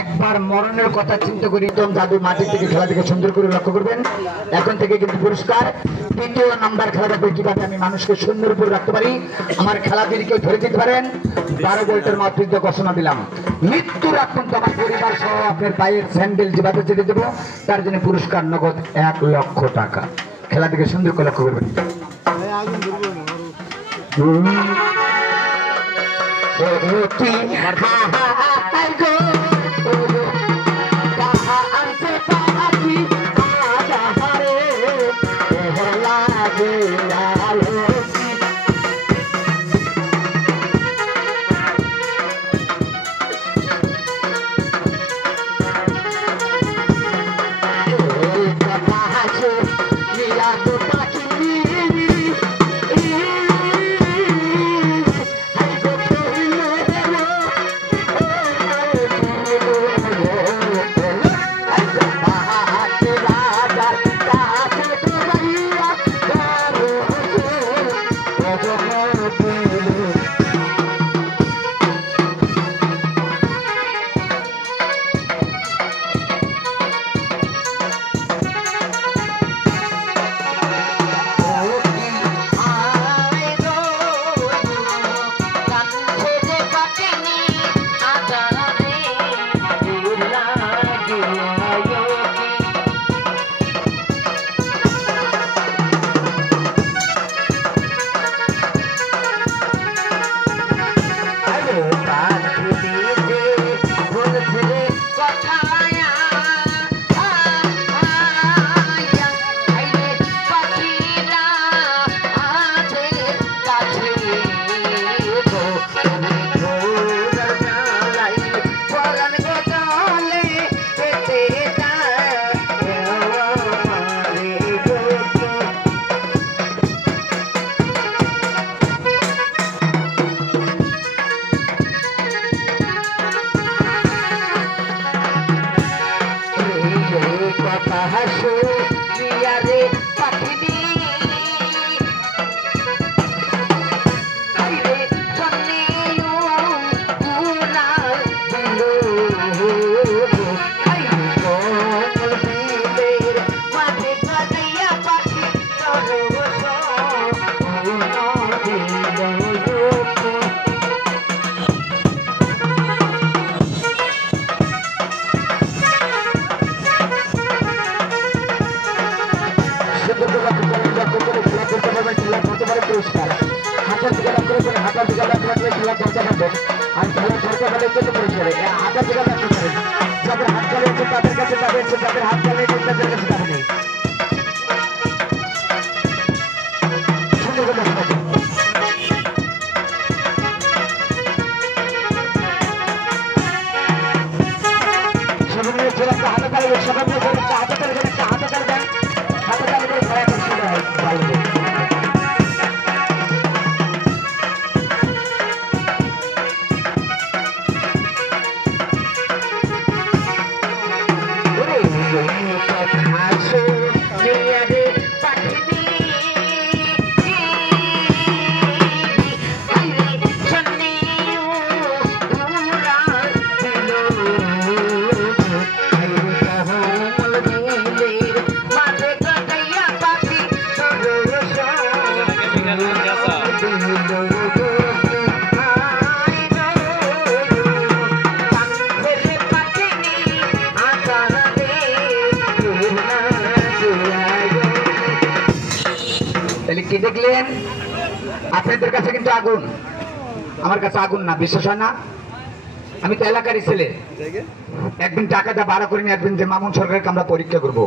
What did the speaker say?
একবার মরণের কথা চিন্তা করি তো জাদু মাটি থেকে খেলা থেকে সুন্দর করে লক্ষ্য করবেন। এখন থেকে কিন্তু পুরস্কার 3য় নাম্বার খেলা থাকবে, কিভাবে আমি মানুষকে সুন্দর উপরে রাখতে পারি। আমার খেলাদেরকে ধরে দিতে পারেন। 12 ভোল্টের মাতৃত্ব ঘোষণা দিলাম, মৃত্যুর আগ পর্যন্ত আমার পরিবার সহ আপনার পায়ের স্যান্ডেল যেভাবে ছেড়ে দেবো, তার জন্য পুরস্কার নগদ 1 লক্ষ টাকা। খেলা থেকে সুন্দর করে লক্ষ্য করবেন। কি দেখলেন? আপনাদের কাছে কিন্তু আগুন, আমার কাছে আগুন না, বিশ্বাস হয় না? আমি তো এলাকারই ছেলে। একদিন টাকাটা ভাড়া করে নিয়ে একদিন যে মামুন সরকারকে আমরা পরীক্ষা করবো।